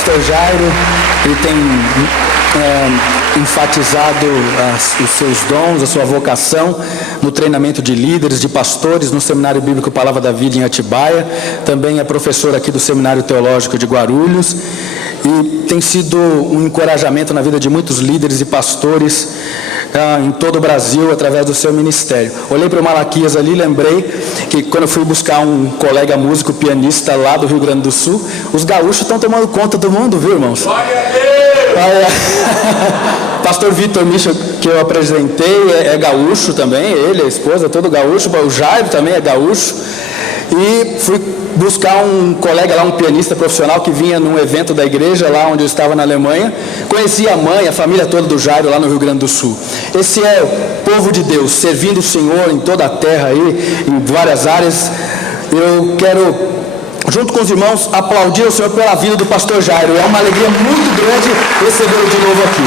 pastor Jairo, ele tem enfatizado os seus dons, a sua vocação no treinamento de líderes, de pastores no Seminário Bíblico Palavra da Vida em Atibaia. Também é professor aqui do Seminário Teológico de Guarulhos e tem sido um encorajamento na vida de muitos líderes e pastores em todo o Brasil através do seu ministério. Olhei para o Malaquias ali, lembrei que quando eu fui buscar um colega músico, pianista lá do Rio Grande do Sul, os gaúchos estão tomando conta do mundo, viu, irmãos? Pastor Vitor Michel, que eu apresentei, é gaúcho também, ele, a esposa, todo gaúcho. O Jairo também é gaúcho. E fui buscar um colega lá, um pianista profissional que vinha num evento da igreja lá onde eu estava na Alemanha. Conheci a mãe, a família toda do Jairo lá no Rio Grande do Sul. Esse é o povo de Deus, servindo o Senhor em toda a terra aí, em várias áreas. Eu quero, junto com os irmãos, aplaudir o Senhor pela vida do pastor Jairo. É uma alegria muito grande recebê-lo de novo aqui.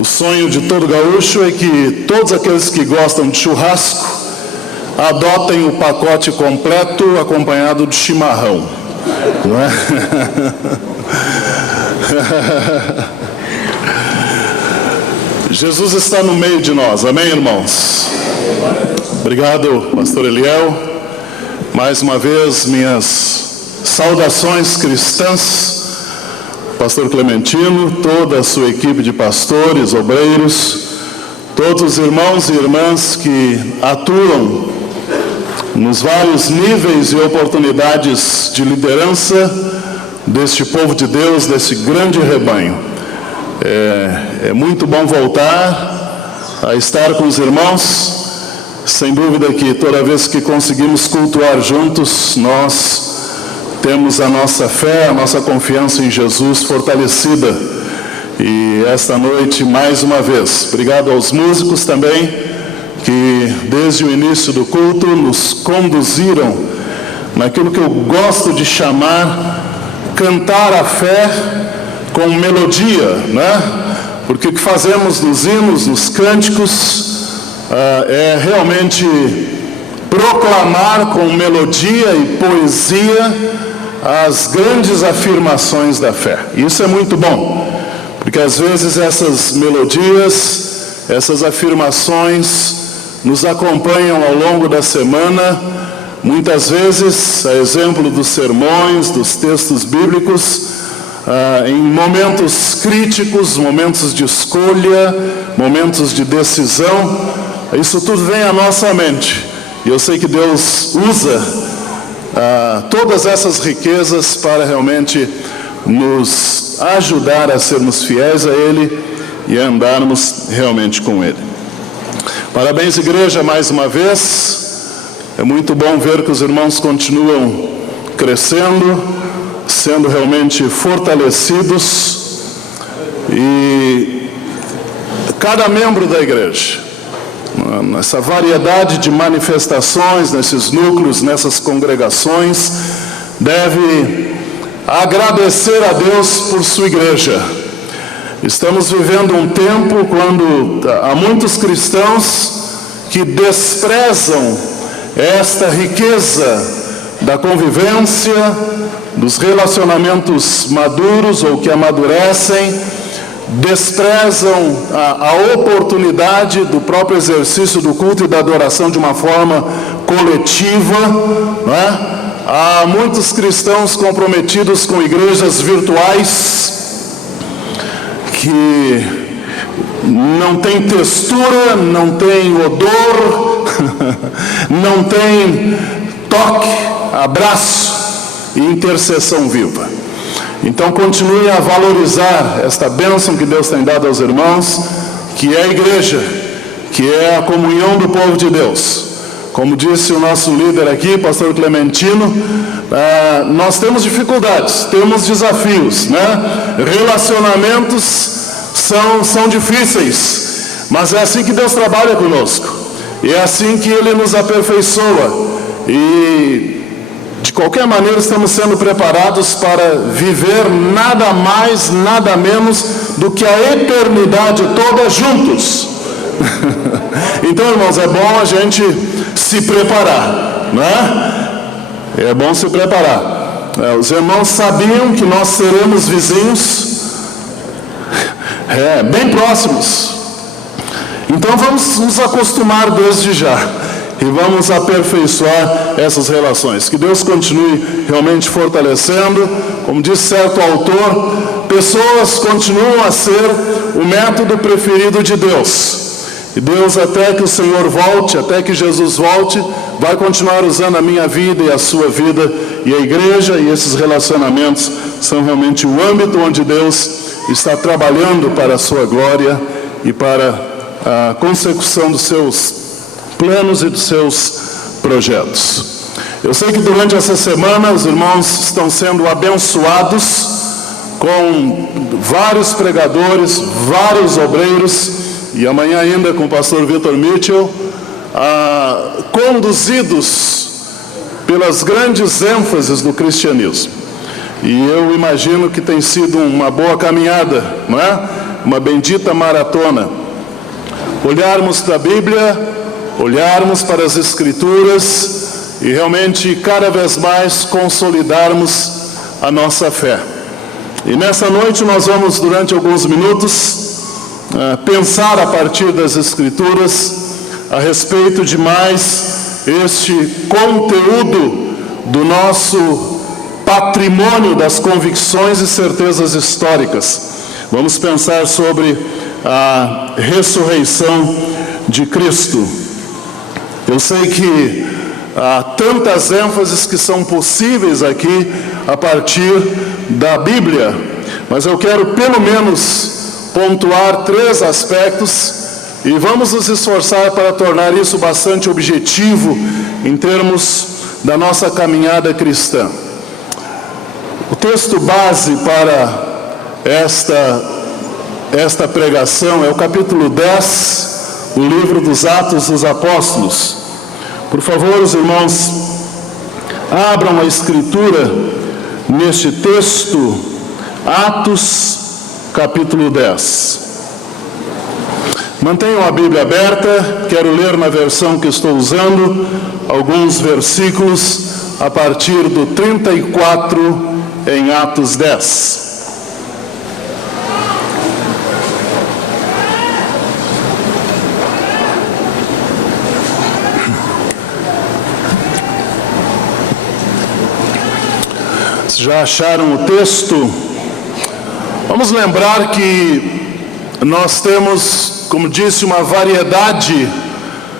O sonho de todo gaúcho é que todos aqueles que gostam de churrasco adotem o pacote completo acompanhado de chimarrão, não é? Jesus está no meio de nós, amém, irmãos? Obrigado, pastor Eliel. Mais uma vez, minhas saudações cristãs. Pastor Clementino, toda a sua equipe de pastores, obreiros, todos os irmãos e irmãs que atuam nos vários níveis e oportunidades de liderança deste povo de Deus, desse grande rebanho. É muito bom voltar a estar com os irmãos. Sem dúvida que toda vez que conseguimos cultuar juntos, nós temos a nossa fé, a nossa confiança em Jesus fortalecida. E esta noite, mais uma vez, obrigado aos músicos também, que desde o início do culto nos conduziram naquilo que eu gosto de chamar cantar a fé com melodia, né? Porque o que fazemos nos hinos, nos cânticos, é realmente proclamar com melodia e poesia as grandes afirmações da fé. Isso é muito bom, porque às vezes essas melodias, essas afirmações nos acompanham ao longo da semana, muitas vezes, a exemplo dos sermões, dos textos bíblicos, em momentos críticos, momentos de escolha, momentos de decisão. Isso tudo vem à nossa mente, e eu sei que Deus usa todas essas riquezas para realmente nos ajudar a sermos fiéis a Ele e a andarmos realmente com Ele. Parabéns, igreja, mais uma vez. É muito bom ver que os irmãos continuam crescendo, sendo realmente fortalecidos, e cada membro da igreja, nessa variedade de manifestações, nesses núcleos, nessas congregações, deve agradecer a Deus por sua igreja. Estamos vivendo um tempo quando há muitos cristãos que desprezam esta riqueza da convivência, dos relacionamentos maduros ou que amadurecem, desprezam a oportunidade do próprio exercício do culto e da adoração de uma forma coletiva, não é? Há muitos cristãos comprometidos com igrejas virtuais que não tem textura, não tem odor, não tem toque, abraço e intercessão viva. Então continue a valorizar esta bênção que Deus tem dado aos irmãos, que é a igreja, que é a comunhão do povo de Deus. Como disse o nosso líder aqui, pastor Clementino, nós temos dificuldades, temos desafios, né? Relacionamentos são difíceis, mas é assim que Deus trabalha conosco, e é assim que Ele nos aperfeiçoa. E De qualquer maneira, estamos sendo preparados para viver nada mais, nada menos do que a eternidade toda juntos. Então, irmãos, é bom a gente se preparar, né? É bom se preparar. Os irmãos sabiam que nós seremos vizinhos bem próximos. Então vamos nos acostumar desde já e vamos aperfeiçoar essas relações. Que Deus continue realmente fortalecendo. Como diz certo autor, pessoas continuam a ser o método preferido de Deus. E Deus, até que o Senhor volte, até que Jesus volte, vai continuar usando a minha vida e a sua vida. E a igreja e esses relacionamentos são realmente o âmbito onde Deus está trabalhando para a sua glória e para a consecução dos seus planos e dos seus projetos. Eu sei que durante essa semana os irmãos estão sendo abençoados com vários pregadores, vários obreiros, e amanhã ainda com o pastor Vitor Mitchell, conduzidos pelas grandes ênfases do cristianismo. E eu imagino que tem sido uma boa caminhada, não é? Uma bendita maratona. Olharmos para a Bíblia, olharmos para as Escrituras e realmente cada vez mais consolidarmos a nossa fé. E nessa noite nós vamos, durante alguns minutos, pensar a partir das Escrituras a respeito de mais este conteúdo do nosso patrimônio das convicções e certezas históricas. Vamos pensar sobre a ressurreição de Cristo. Eu sei que há tantas ênfases que são possíveis aqui a partir da Bíblia, mas eu quero pelo menos pontuar 3 aspectos e vamos nos esforçar para tornar isso bastante objetivo em termos da nossa caminhada cristã. O texto base para esta pregação é o capítulo 10 do livro dos Atos dos Apóstolos. Por favor, os irmãos, abram a escritura neste texto, Atos, capítulo 10. Mantenham a Bíblia aberta, quero ler na versão que estou usando, alguns versículos a partir do 34 em Atos 10. Já acharam o texto? Vamos lembrar que nós temos, como disse, uma variedade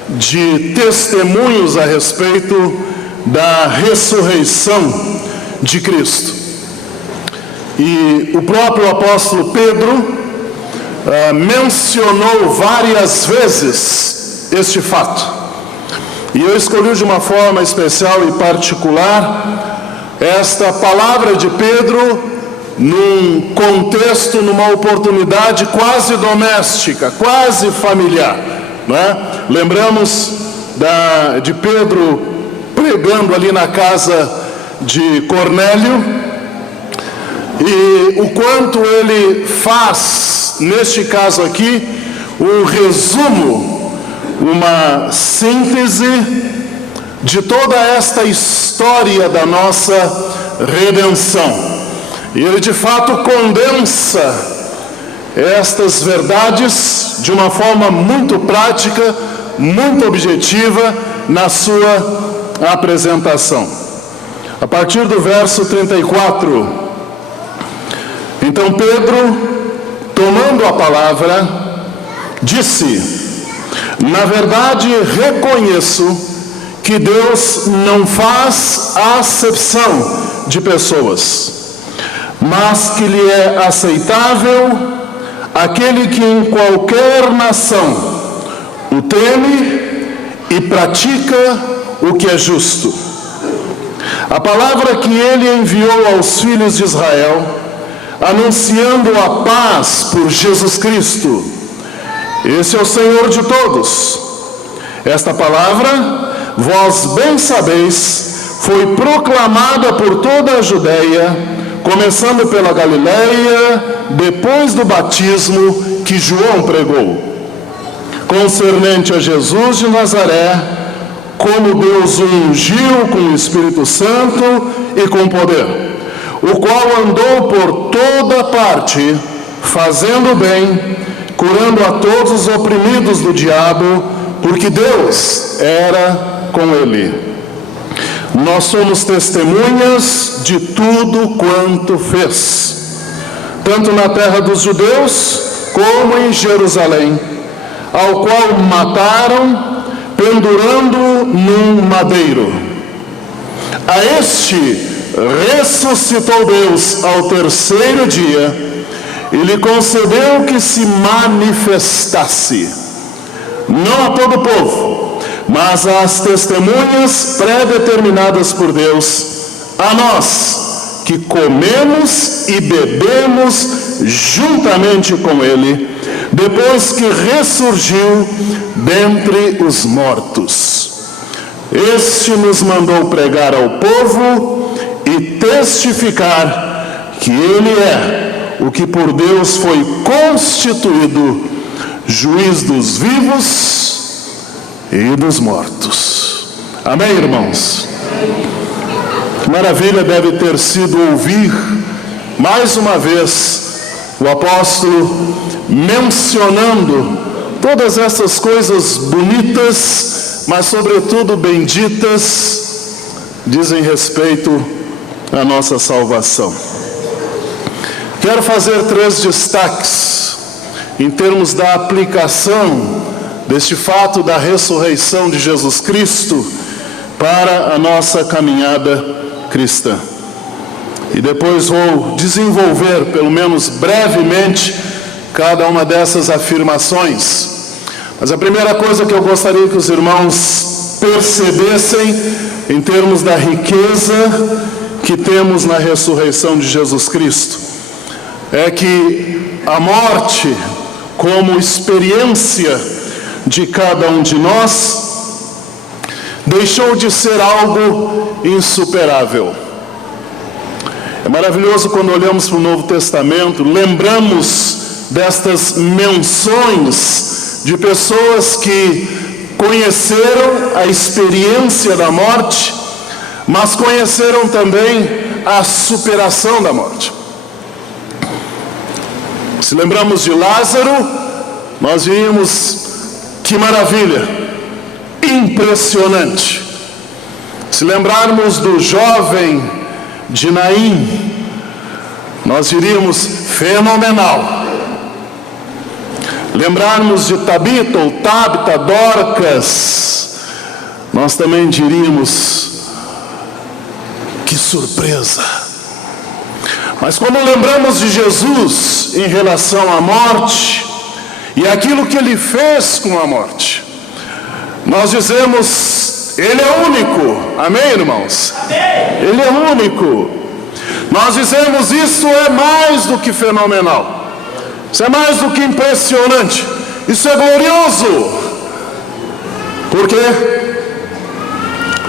de testemunhos a respeito da ressurreição de Cristo. E o próprio apóstolo Pedro mencionou várias vezes este fato. E eu escolhi de uma forma especial e particular esta palavra de Pedro num contexto, numa oportunidade quase doméstica, quase familiar, não é? Lembramos de Pedro pregando ali na casa de Cornélio e o quanto ele faz, neste caso aqui, um resumo, uma síntese de toda esta história da nossa redenção. E ele de fato condensa estas verdades de uma forma muito prática, muito objetiva na sua apresentação. A partir do verso 34, então Pedro, tomando a palavra, disse: na verdade reconheço que Deus não faz acepção de pessoas, mas que lhe é aceitável aquele que em qualquer nação o teme e pratica o que é justo. A palavra que ele enviou aos filhos de Israel, anunciando a paz por Jesus Cristo. Esse é o Senhor de todos. Esta palavra, vós bem sabeis, foi proclamada por toda a Judeia, começando pela Galileia, depois do batismo que João pregou, concernente a Jesus de Nazaré, como Deus o ungiu com o Espírito Santo e com poder, o qual andou por toda parte, fazendo bem, curando a todos os oprimidos do diabo, porque Deus era com ele. Nós somos testemunhas de tudo quanto fez, tanto na terra dos judeus como em Jerusalém, ao qual mataram, pendurando num madeiro. A este ressuscitou Deus ao terceiro dia e lhe concedeu que se manifestasse, não a todo o povo, mas às testemunhas predeterminadas por Deus, a nós que comemos e bebemos juntamente com ele, depois que ressurgiu dentre os mortos. Este nos mandou pregar ao povo e testificar que ele é o que por Deus foi constituído juiz dos vivos e dos mortos. Amém, irmãos? Que maravilha deve ter sido ouvir mais uma vez o apóstolo mencionando todas essas coisas bonitas, mas sobretudo benditas, dizem respeito à nossa salvação. Quero fazer 3 destaques em termos da aplicação deste fato da ressurreição de Jesus Cristo para a nossa caminhada cristã. E depois vou desenvolver, pelo menos brevemente, cada uma dessas afirmações. Mas a primeira coisa que eu gostaria que os irmãos percebessem, em termos da riqueza que temos na ressurreição de Jesus Cristo, é que a morte, como experiência de cada um de nós, deixou de ser algo insuperável. É maravilhoso quando olhamos para o Novo Testamento, lembramos destas menções de pessoas que conheceram a experiência da morte, mas conheceram também a superação da morte. Se lembramos de Lázaro, nós vimos que maravilha, impressionante. Se lembrarmos do jovem de Naim, nós diríamos fenomenal. Lembrarmos de Tabita ou Tabita, Dorcas, nós também diríamos que surpresa. Mas quando lembramos de Jesus em relação à morte e aquilo que ele fez com a morte, nós dizemos, ele é único. Amém, irmãos? Amém. Ele é único. Nós dizemos, isso é mais do que fenomenal. Isso é mais do que impressionante. Isso é glorioso. Por quê?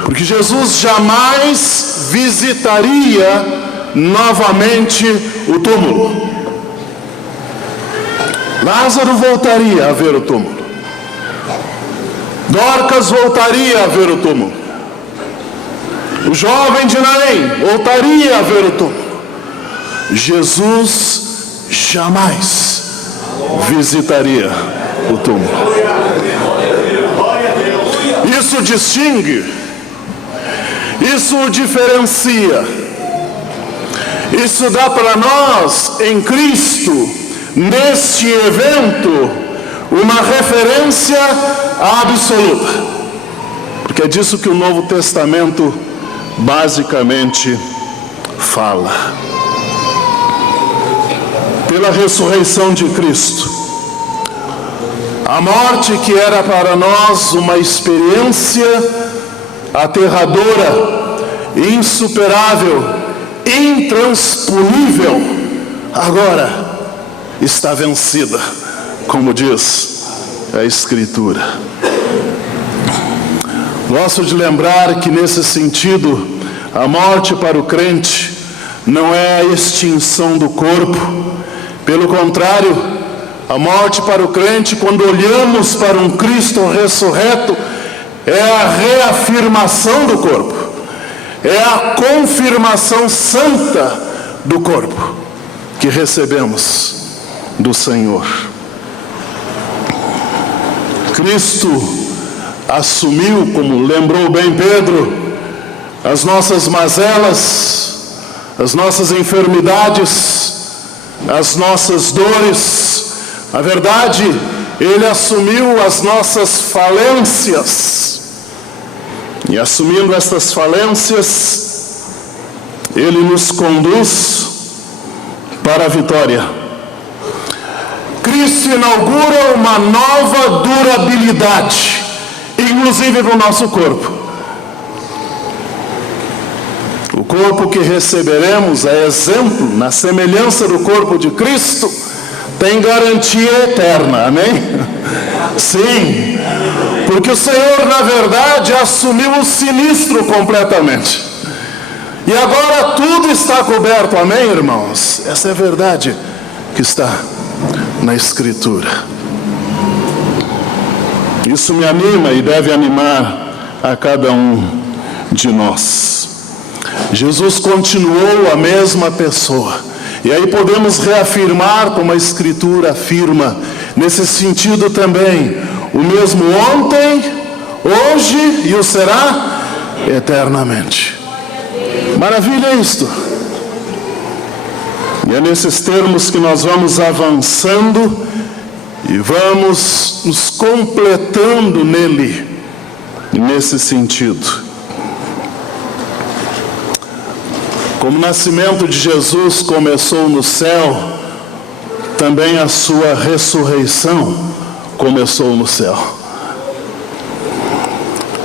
Porque Jesus jamais visitaria novamente o túmulo. Lázaro voltaria a ver o túmulo. Dorcas voltaria a ver o túmulo. O jovem de Naim voltaria a ver o túmulo. Jesus jamais visitaria o túmulo. Isso distingue, isso o diferencia, isso dá para nós em Cristo, neste evento, uma referência absoluta, porque é disso que o Novo Testamento basicamente fala. Pela ressurreição de Cristo, a morte que era para nós uma experiência aterradora, insuperável, intransponível, agora está vencida, como diz a Escritura. Gosto de lembrar que nesse sentido A morte para o crente não é a extinção do corpo. Pelo contrário, a morte para o crente, quando olhamos para um Cristo ressurreto, é a reafirmação do corpo, é a confirmação santa do corpo que recebemos do Senhor. Cristo assumiu, como lembrou bem Pedro, as nossas mazelas, as nossas enfermidades, as nossas dores. Na verdade, Ele assumiu as nossas falências. E assumindo estas falências, Ele nos conduz para a vitória. Cristo inaugura uma nova durabilidade, inclusive para o nosso corpo. O corpo que receberemos é exemplo, na semelhança do corpo de Cristo, tem garantia eterna, amém? Sim, porque o Senhor, na verdade, assumiu o sinistro completamente. E agora tudo está coberto, amém, irmãos? Essa é a verdade que está na Escritura. Isso me anima e deve animar a cada um de nós. Jesus continuou a mesma pessoa. E aí podemos reafirmar, como a Escritura afirma, nesse sentido também, o mesmo ontem, hoje e o será eternamente. Maravilha isto. E é nesses termos que nós vamos avançando e vamos nos completando nele, nesse sentido. Como o nascimento de Jesus começou no céu, também a sua ressurreição começou no céu.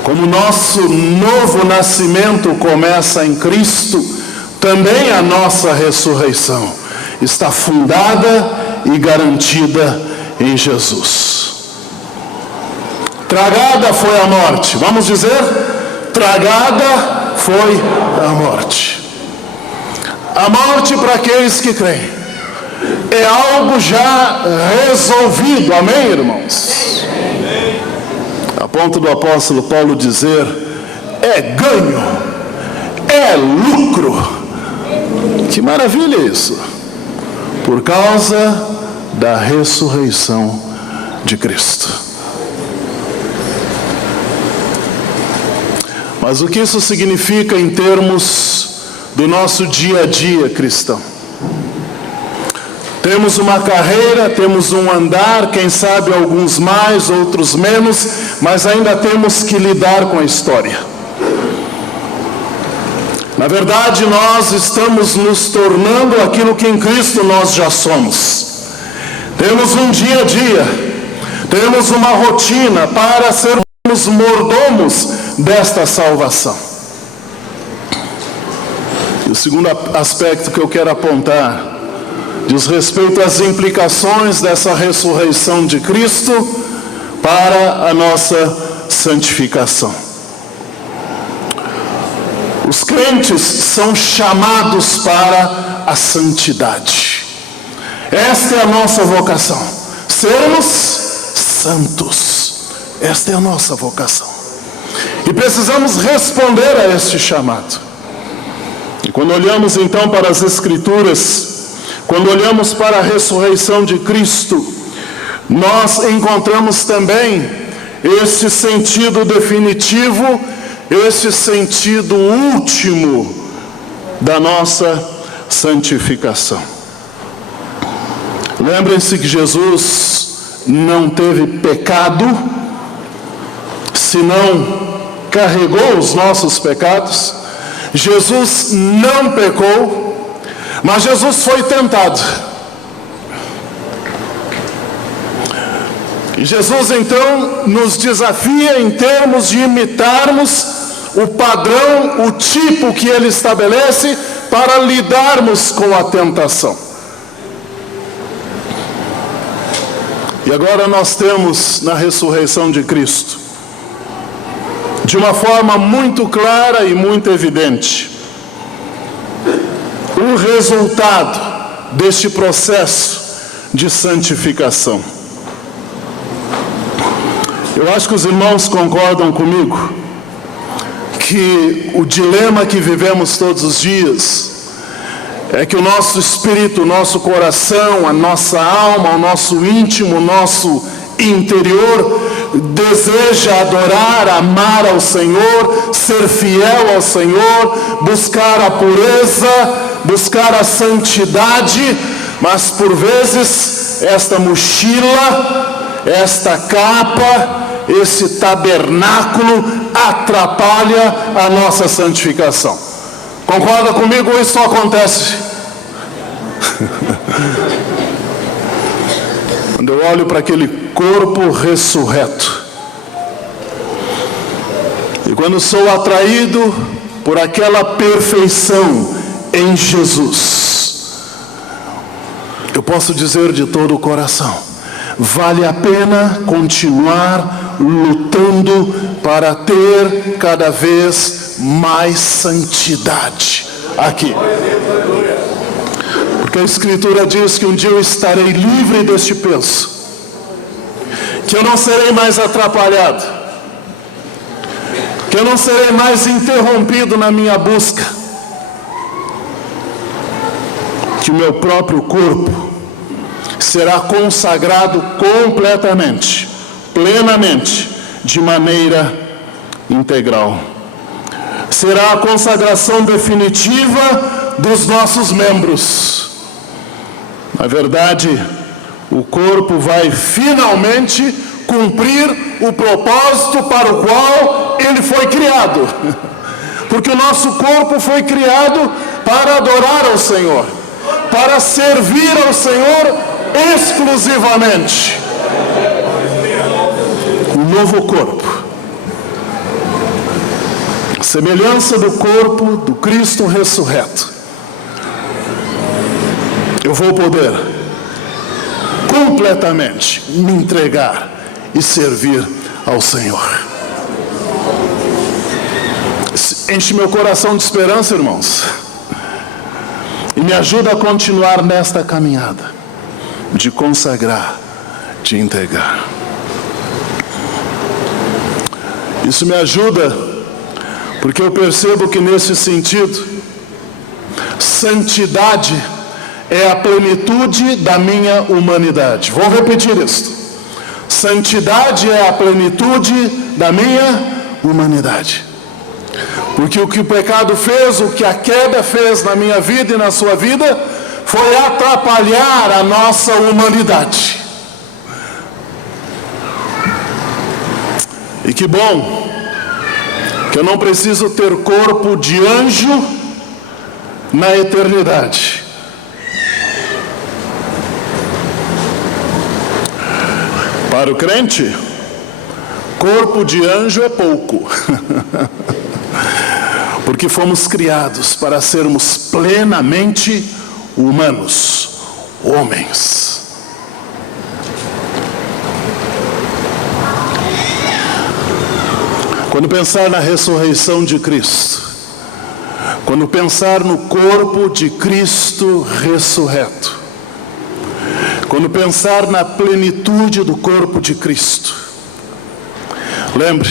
Como o nosso novo nascimento começa em Cristo, também a nossa ressurreição está fundada e garantida em Jesus. Tragada foi a morte. Vamos dizer, tragada foi a morte. A morte para aqueles que creem é algo já resolvido, amém, irmãos? A ponto do apóstolo Paulo dizer, é ganho, é lucro. Que maravilha isso! Por causa da ressurreição de Cristo. Mas o que isso significa em termos do nosso dia a dia cristão? Temos uma carreira, temos um andar, quem sabe alguns mais, outros menos, mas ainda temos que lidar com a história. Na verdade, nós estamos nos tornando aquilo que em Cristo nós já somos. Temos um dia a dia, temos uma rotina para sermos mordomos desta salvação. E o segundo aspecto que eu quero apontar diz respeito às implicações dessa ressurreição de Cristo para a nossa santificação. Os crentes são chamados para a santidade. Esta é a nossa vocação. Sermos santos. Esta é a nossa vocação. E precisamos responder a este chamado. E quando olhamos então para as Escrituras, quando olhamos para a ressurreição de Cristo, nós encontramos também esse sentido definitivo, esse sentido último da nossa santificação. Lembrem-se que Jesus não teve pecado, senão carregou os nossos pecados. Jesus não pecou, mas Jesus foi tentado. E Jesus então nos desafia em termos de imitarmos o padrão, o tipo que Ele estabelece para lidarmos com a tentação. E agora nós temos na ressurreição de Cristo, de uma forma muito clara e muito evidente, o resultado deste processo de santificação. Eu acho que os irmãos concordam comigo que o dilema que vivemos todos os dias é que o nosso espírito, o nosso coração, a nossa alma, o nosso íntimo, o nosso interior deseja adorar, amar ao Senhor, ser fiel ao Senhor, buscar a pureza, buscar a santidade, mas por vezes esta mochila, esta capa, esse tabernáculo atrapalha a nossa santificação. Concorda comigo ou isso só acontece? Quando eu olho para aquele corpo ressurreto, e quando sou atraído por aquela perfeição em Jesus, eu posso dizer de todo o coração: vale a pena continuar lutando para ter cada vez mais santidade aqui. Porque a Escritura diz que um dia eu estarei livre deste peso, que eu não serei mais atrapalhado, que eu não serei mais interrompido na minha busca, que o meu próprio corpo será consagrado completamente, plenamente, de maneira integral. Será a consagração definitiva dos nossos membros. Na verdade, o corpo vai finalmente cumprir o propósito para o qual ele foi criado. Porque o nosso corpo foi criado para adorar ao Senhor, para servir ao Senhor exclusivamente. Um novo corpo, semelhança do corpo do Cristo ressurreto. Eu vou poder completamente me entregar e servir ao Senhor. Enche meu coração de esperança, irmãos, e me ajuda a continuar nesta caminhada de consagrar, de entregar. Isso me ajuda porque eu percebo que nesse sentido, santidade é a plenitude da minha humanidade. Vou repetir isto. Santidade é a plenitude da minha humanidade. Porque o que o pecado fez, o que a queda fez na minha vida e na sua vida, foi atrapalhar a nossa humanidade. E que bom que eu não preciso ter corpo de anjo na eternidade. Para o crente, corpo de anjo é pouco. Porque fomos criados para sermos plenamente humanos, homens. Quando pensar na ressurreição de Cristo, quando pensar no corpo de Cristo ressurreto, quando pensar na plenitude do corpo de Cristo, lembre,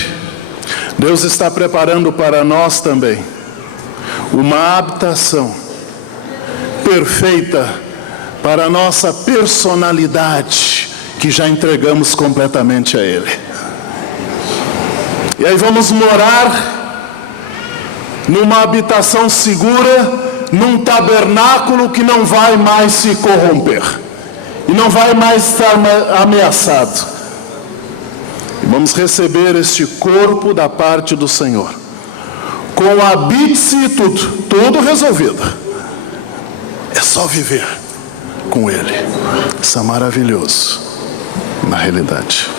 Deus está preparando para nós também uma habitação perfeita para a nossa personalidade, que já entregamos completamente a Ele. E aí vamos morar numa habitação segura, num tabernáculo que não vai mais se corromper e não vai mais estar ameaçado. E vamos receber este corpo da parte do Senhor, com a bípsia, tudo resolvido. É só viver com Ele. Isso é maravilhoso, na realidade.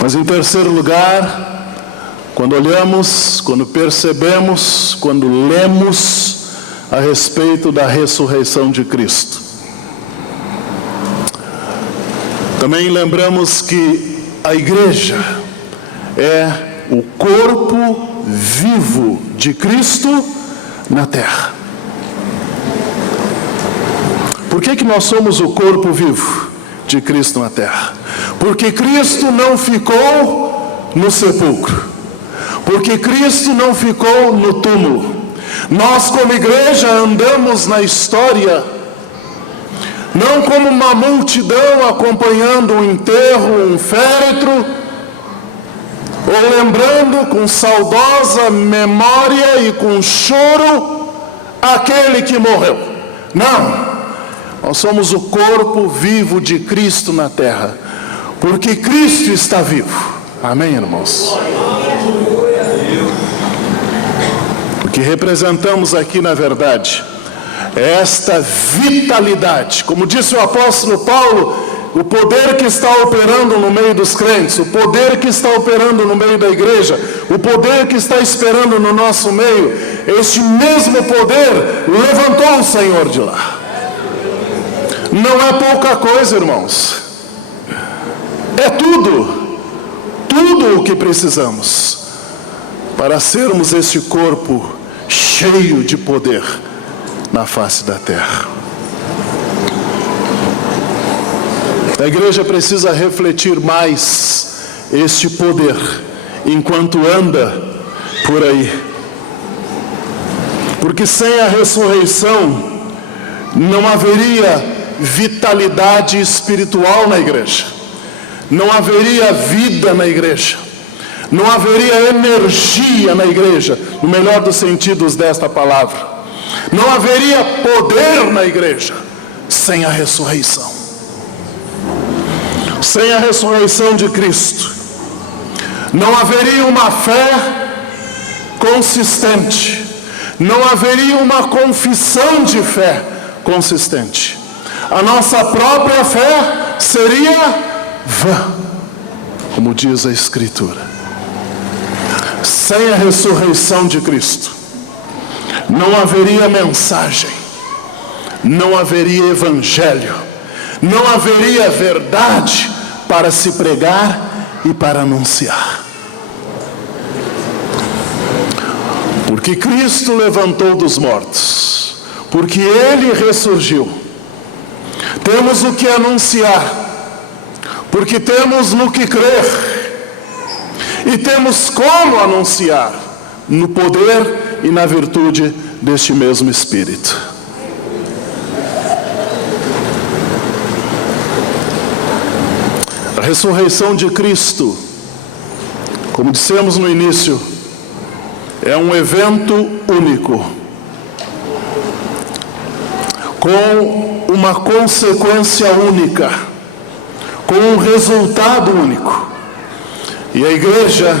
Mas em terceiro lugar, quando olhamos, quando percebemos, quando lemos a respeito da ressurreição de Cristo, também lembramos que a igreja é o corpo vivo de Cristo na terra. Por que nós somos o corpo vivo de Cristo na terra? Porque Cristo não ficou no sepulcro. Porque Cristo não ficou no túmulo. Nós, como igreja, andamos na história, não como uma multidão acompanhando um enterro, um féretro, ou lembrando com saudosa memória e com choro aquele que morreu. Não, nós somos o corpo vivo de Cristo na terra, porque Cristo está vivo. Amém, irmãos? O que representamos aqui, na verdade, é esta vitalidade. Como disse o apóstolo Paulo, o poder que está operando no meio dos crentes, o poder que está operando no meio da igreja, o poder que está esperando no nosso meio, este mesmo poder levantou o Senhor de lá. Não é pouca coisa, irmãos. É tudo o que precisamos para sermos este corpo cheio de poder na face da terra. A igreja precisa refletir mais este poder enquanto anda por aí. Porque sem a ressurreição não haveria vitalidade espiritual na igreja. Não haveria vida na igreja. Não haveria energia na igreja, no melhor dos sentidos desta palavra. Não haveria poder na igreja sem a ressurreição. Sem a ressurreição de Cristo, não haveria uma fé consistente. Não haveria uma confissão de fé consistente. A nossa própria fé seria vã, como diz a Escritura. Sem a ressurreição de Cristo, não haveria mensagem, não haveria evangelho, não haveria verdade para se pregar e para anunciar. Porque Cristo levantou dos mortos, porque Ele ressurgiu, temos o que anunciar, porque temos no que crer, e temos como anunciar, no poder e na virtude deste mesmo Espírito. A ressurreição de Cristo, como dissemos no início, é um evento único, com uma consequência única, com um resultado único. E a igreja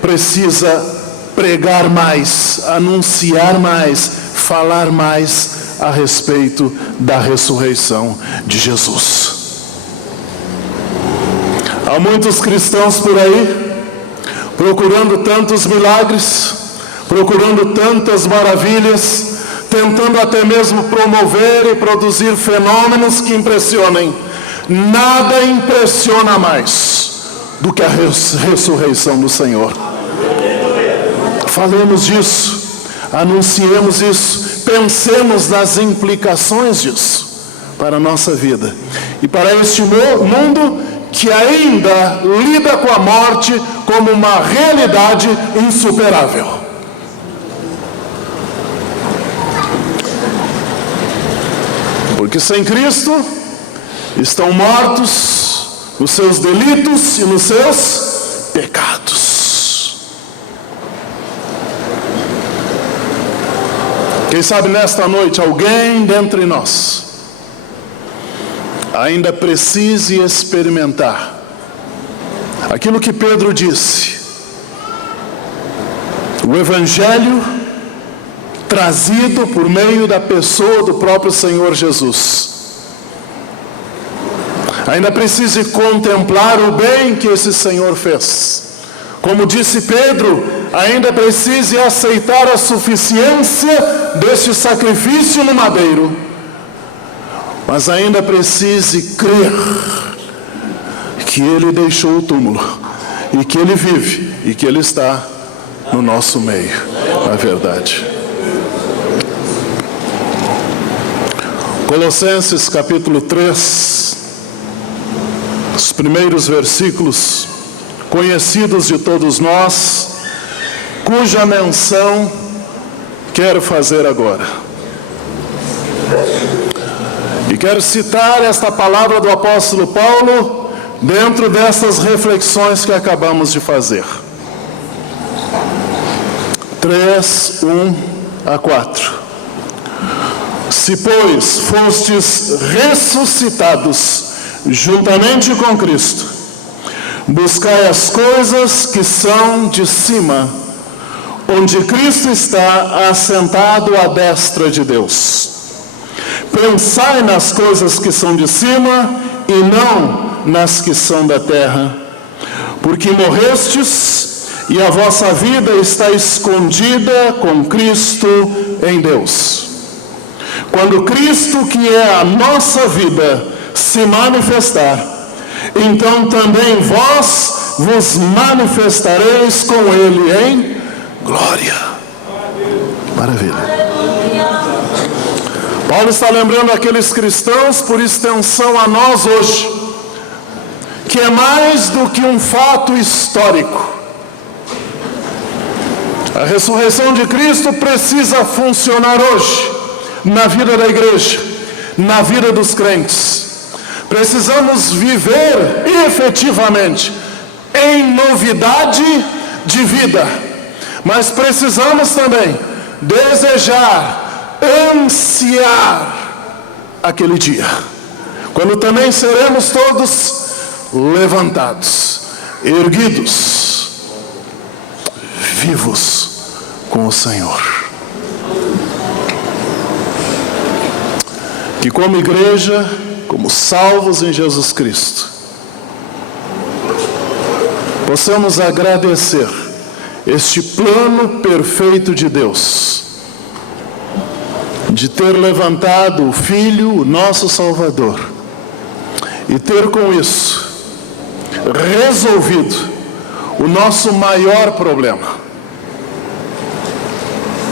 precisa pregar mais, anunciar mais, falar mais a respeito da ressurreição de Jesus. Há muitos cristãos por aí, procurando tantos milagres, procurando tantas maravilhas, tentando até mesmo promover e produzir fenômenos que impressionem. Nada impressiona mais do que a ressurreição do Senhor. Falemos disso, anunciemos isso, pensemos nas implicações disso para a nossa vida e para este mundo que ainda lida com a morte como uma realidade insuperável. Porque sem Cristo estão mortos nos seus delitos e nos seus pecados. Quem sabe nesta noite alguém dentre nós ainda precise experimentar aquilo que Pedro disse: o Evangelho trazido por meio da pessoa do próprio Senhor Jesus. Ainda precise contemplar o bem que esse Senhor fez. Como disse Pedro, ainda precise aceitar a suficiência deste sacrifício no madeiro. Mas ainda precise crer que Ele deixou o túmulo, e que Ele vive, e que Ele está no nosso meio, na verdade. Colossenses capítulo 3, os primeiros versículos, conhecidos de todos nós, cuja menção quero fazer agora. E quero citar esta palavra do apóstolo Paulo dentro dessas reflexões que acabamos de fazer. 3, 1-4. Se, pois, fostes ressuscitados juntamente com Cristo, buscai as coisas que são de cima, onde Cristo está assentado à destra de Deus. Pensai nas coisas que são de cima e não nas que são da terra, porque morrestes e a vossa vida está escondida com Cristo em Deus. Quando Cristo, que é a nossa vida, se manifestar, então também vós vos manifestareis com Ele em glória. Maravilha. Paulo está lembrando aqueles cristãos, por extensão a nós hoje, que é mais do que um fato histórico. A ressurreição de Cristo precisa funcionar hoje, na vida da igreja, na vida dos crentes. Precisamos viver efetivamente em novidade de vida, mas precisamos também desejar, ansiar aquele dia, quando também seremos todos levantados, erguidos, vivos com o Senhor. Que como igreja, como salvos em Jesus Cristo, possamos agradecer este plano perfeito de Deus, de ter levantado o Filho, o nosso Salvador, e ter com isso resolvido o nosso maior problema,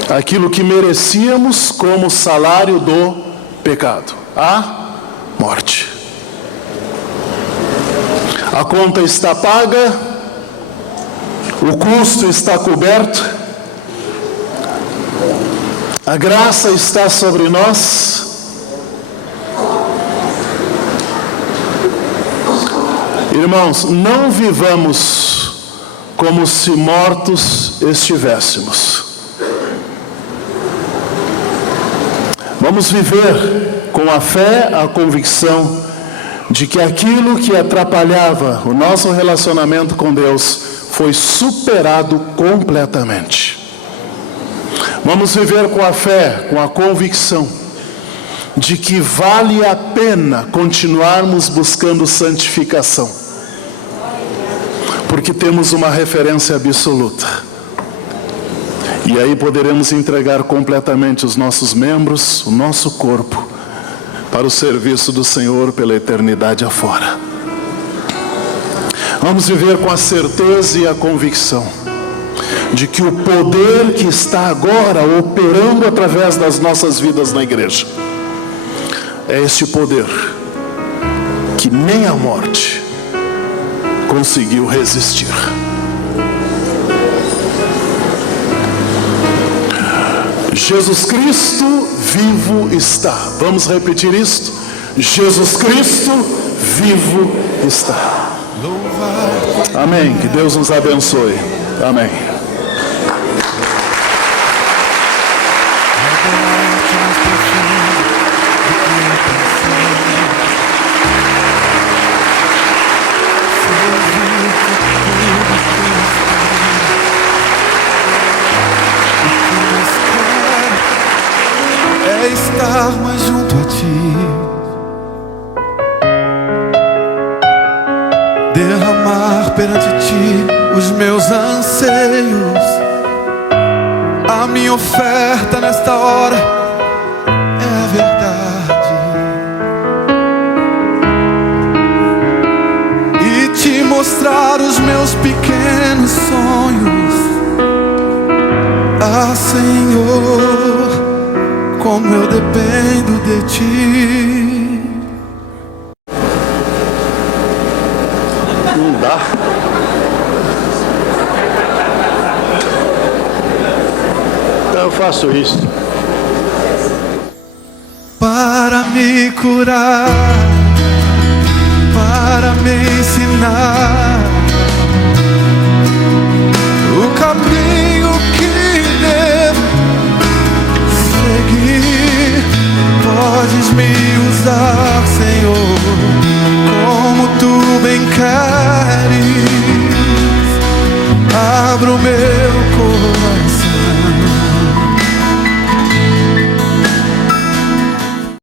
aquilo que merecíamos como salário do pecado, a morte. A conta está paga, o custo está coberto, a graça está sobre nós. Irmãos, não vivamos como se mortos estivéssemos. Vamos viver com a fé, a convicção de que aquilo que atrapalhava o nosso relacionamento com Deus foi superado completamente. Vamos viver com a fé, com a convicção de que vale a pena continuarmos buscando santificação, porque temos uma referência absoluta. E aí poderemos entregar completamente os nossos membros, o nosso corpo, para o serviço do Senhor pela eternidade afora. Vamos viver com a certeza e a convicção de que o poder que está agora operando através das nossas vidas na igreja é este poder que nem a morte conseguiu resistir. Jesus Cristo vivo está. Vamos repetir isto? Jesus Cristo vivo está. Amém. Que Deus nos abençoe. Amém. Estar mais junto a ti, derramar perante ti os meus anseios. A minha oferta nesta hora é a verdade, e te mostrar os meus pequenos sonhos. Ah, Senhor, como eu dependo de ti. Não dá. Então eu faço isso. Para me curar, para me ensinar o caminho que devo seguir. Podes me usar, Senhor, como tu bem queres. Abra o meu coração